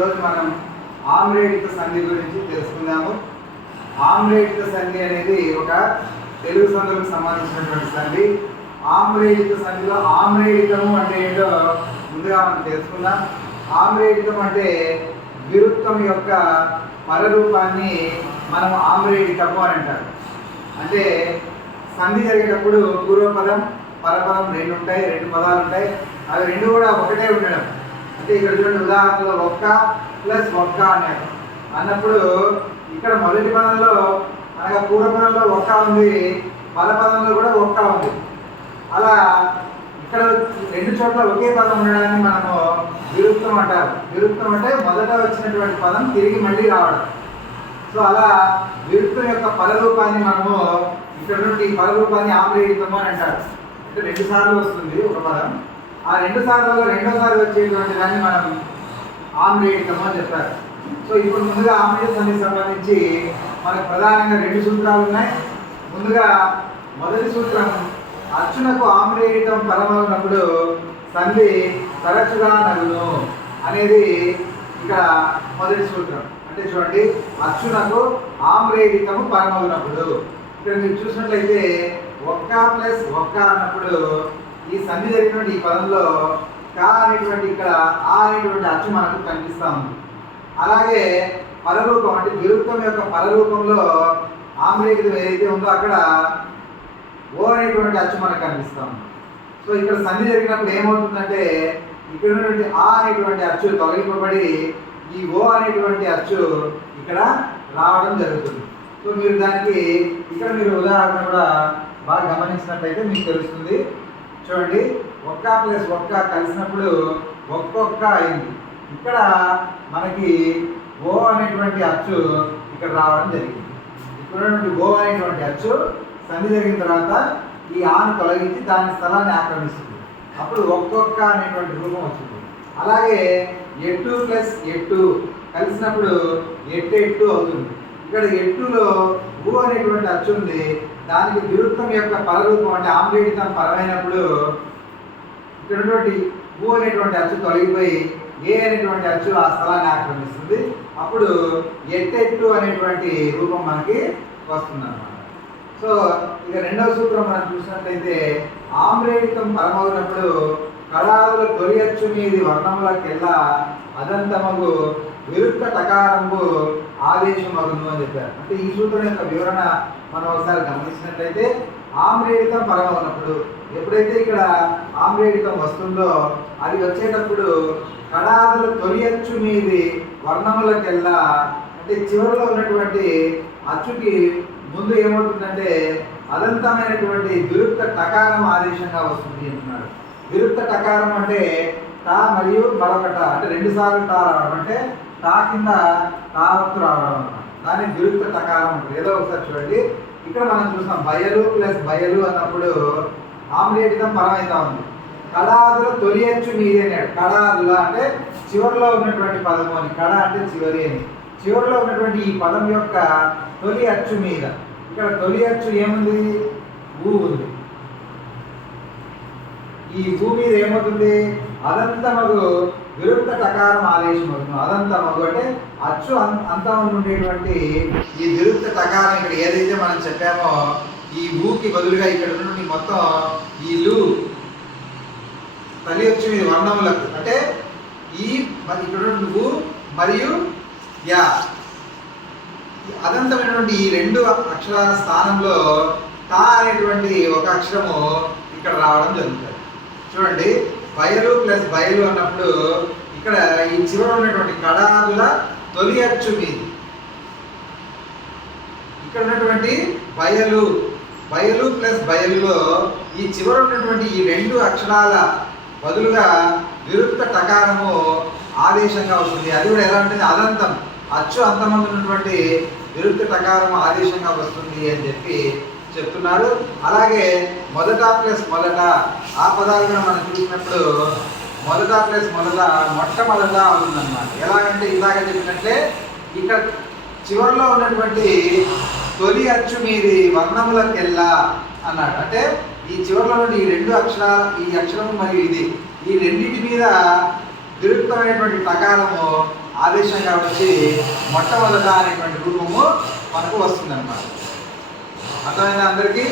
ఈరోజు మనం ఆమ్రేడిత సంధి గురించి తెలుసుకుందాము. ఆమ్రేడిత సంధి అనేది ఒక తెలుగు సంధులకు సంబంధించినటువంటి సంధి. ఆమ్రేడిత సంధిలో ఆమ్రేడితము అంటే ఏంటో ముందుగా మనం తెలుసుకుందాం. ఆమ్రేడితం అంటే విరుత్తం యొక్క పరరూపాన్ని మనం ఆమ్రేడితము అని అంటారు. అంటే సంధి జరిగేటప్పుడు పూర్వపదం పరపదం రెండు ఉంటాయి రెండు పదాలు ఉంటాయి అవి రెండు కూడా ఒకటే ఉండడం. అంటే ఇక్కడ చూడండి ఉదాహరణలో ఒక్క ప్లస్ ఒక్క అనేది అన్నప్పుడు ఇక్కడ మొదటి పదంలో అనగా పూర్వపదంలో ఒక్క ఉంది పదపదంలో కూడా ఒక్క ఉంది. అలా ఇక్కడ రెండు చోట్ల ఒకే పదం ఉండడాన్ని మనము విరుక్తం అంటారు. విరుక్తం అంటే మొదట వచ్చినటువంటి పదం తిరిగి మళ్ళీ రావడం. సో అలా విరుక్తం యొక్క పరరూపాన్ని మనము ఇక్కడ నుండి ఈ పరరూపాన్ని ఆమ్రేడితము అని అంటారు. అంటే రెండు సార్లు వస్తుంది ఒక పదం. ఆ రెండు సార్లు రెండోసారి వచ్చేటువంటి దాన్ని మనం ఆమ్రేడితము అని చెప్పారు. సో ఇప్పుడు ముందుగా ఆమ్రేడితానికి సంబంధించి మనకు ప్రధానంగా రెండు సూత్రాలు ఉన్నాయి. ముందుగా మొదటి సూత్రం అర్చునకు ఆమ్రేడితం పరమవునప్పుడు సంధి తరచుగా నగును అనేది ఇక్కడ మొదటి సూత్రం. అంటే చూడండి అర్చునకు ఆమ్రేడితము పరమవునప్పుడు. ఇక్కడ మీరు చూసినట్లయితే ఒక్క ప్లస్ ఒక్క అన్నప్పుడు ఈ సంధి జరిగినటువంటి ఈ పదంలో కా అనేటువంటి ఇక్కడ ఆ అనేటువంటి అచ్చు మనకు కనిపిస్తూ ఉంది. అలాగే పరరూపం అంటే విరుత్తం యొక్క పరరూపంలో ఆమ్రేడితం ఏదైతే ఉందో అక్కడ ఓ అనేటువంటి అచ్చు మనకు కనిపిస్తూ ఉంది. సో ఇక్కడ సంధి జరిగినప్పుడు ఏమవుతుందంటే ఇక్కడ ఉన్నటువంటి ఆ అనేటువంటి అచ్చు తొలగింపబడి ఈ ఓ అనేటువంటి అచ్చు ఇక్కడ రావడం జరుగుతుంది. సో మీరు దానికి ఇక్కడ మీరు ఉదాహరణ కూడా బాగా గమనించినట్లయితే మీకు తెలుస్తుంది. చూడండి ఒక్క ప్లస్ ఒక్క కలిసినప్పుడు ఒక్కొక్క అయింది. ఇక్కడ మనకి ఓ అనేటువంటి అచ్చు ఇక్కడ రావడం జరిగింది. ఇక్కడ ఓ అనేటువంటి అచ్చు సంధి జరిగిన తర్వాత ఈ ఆను తొలగించి దాని స్థలాన్ని ఆక్రమిస్తుంది. అప్పుడు ఒక్కొక్క అనేటువంటి రూపం వచ్చింది అలాగే ఎట్టు ప్లస్ ఎట్టు కలిసినప్పుడు ఎట్టు ఎట్టు అవుతుంది. ఇక్కడ ఎట్టులో భూ అనేటువంటి అచ్చు ఉంది. దానికి విరుద్ధం యొక్క పరరూపం అంటే ఆమ్లేడితం పరమైనప్పుడు ఇక్కడ భూ అనేటువంటి అచ్చు తొలగిపోయి ఏ అనేటువంటి అచ్చు ఆ స్థలాన్ని ఆక్రమిస్తుంది. అప్పుడు ఎట్టెట్టు అనేటువంటి రూపం మనకి వస్తుంది సో ఇక రెండవ సూత్రం మనం చూసినట్లయితే ఆమ్రేడితం పరమవునప్పుడు కళాదులు తొలి అచ్చు మీది వర్ణములకెల్లా అదంతమగు విరుద్ధ టకారంబు ఆదేశమగును అని చెప్పారు. అంటే ఈ సూత్రం యొక్క వివరణ మనం ఒకసారి గమనించినట్లయితే ఆమ్రేడితం పరమవునప్పుడు ఎప్పుడైతే ఇక్కడ ఆమ్రేడితం వస్తుందో అది వచ్చేటప్పుడు కళాదుల తొలి అచ్చు మీది వర్ణములకెల్లా అంటే చివరిలో ఉన్నటువంటి అచ్చుకి ముందు ఏమవుతుందంటే అదంతమైనటువంటి దురుక్త టకారం ఆదేశంగా వస్తుంది అంటున్నాడు. విరుక్త టకారం అంటే టా మరియు మరొక టా అంటే రెండు సార్లు టా రావడం అంటే టా కింద టా వత్తు రావడం అనమాట దాన్ని విరుక్త టకారం అంటారు ఏదో ఒకసారి చూడండి. ఇక్కడ మనం చూస్తాం బయలు ప్లస్ బయలు అన్నప్పుడు ఆమ్లేటితం పరమైతా ఉంది. కళాదుల తొలి అచ్చు మీదే అన్నాడు కళాదుల అంటే చివరిలో ఉన్నటువంటి పదము అని. కళ అంటే చివరి అని. చివరిలో ఉన్నటువంటి ఈ పదం యొక్క తొలి అచ్చు మీద. ఇక్కడ తొలి అచ్చు ఏముంది? ఊ ఉంది. ఈ భూ మీద ఏమవుతుంది? అదంతమగు విరుద్ధ టకారం ఆదేశం అవుతుంది. అదంతమగు అంటే అచ్చు అంత అంతం ఉండేటువంటి ఈ విరుద్ధ టకారం ఇక్కడ ఏదైతే మనం చెప్పామో ఈ భూకి బదులుగా ఇక్కడ నుండి మొత్తం ఈ తల్లి వచ్చి మీద వర్ణములకు అంటే ఈ మరి ఇక్కడ ఉన్నటువంటి మరియు యా. ఈ ఈ రెండు అక్షరాల స్థానంలో తా అనేటువంటి ఒక అక్షరము ఇక్కడ రావడం జరుగుతుంది. చూడండి బయలు ప్లస్ బయలు అన్నప్పుడు ఇక్కడ ఈ చివర ఉన్నటువంటి కడాదుల తొలి అచ్చు మీది. ఇక్కడ ఉన్నటువంటి బయలు బయలు ప్లస్ బయలులో ఈ చివర ఉన్నటువంటి ఈ రెండు అక్షరాల బదులుగా విరుక్త టకారము ఆదేశంగా వస్తుంది. అది కూడా ఎలా ఉంటుంది? అదంతం. అచ్చు అంతమంది ఉన్నటువంటి విరుక్త టకారం ఆదేశంగా వస్తుంది అని చెప్పి చెప్తున్నారు. అలాగే మొదట ప్లస్ మొదట ఆ పదాలు కూడా మనం చూసినప్పుడు మొదట ప్లస్ మొదట మొట్టమొదట అవుతుందన్నమాట. ఎలాగంటే ఇలాగ చెప్పినట్లే ఇక్కడ చివరిలో ఉన్నటువంటి తొలి అచ్చు మీది వర్ణములకెల్లా అన్నాడు. అంటే ఈ చివరిలో ఉన్న ఈ రెండు అక్షరాలు ఈ అక్షరము మరియు ఇది ఈ రెండింటి మీద దురుక్తమైనటువంటి ప్రకారము ఆదేశంగా వచ్చి మొట్టమొదట అనేటువంటి రూపము మనకు వస్తుందన్నమాట. అర్థమైందా అందరికీ?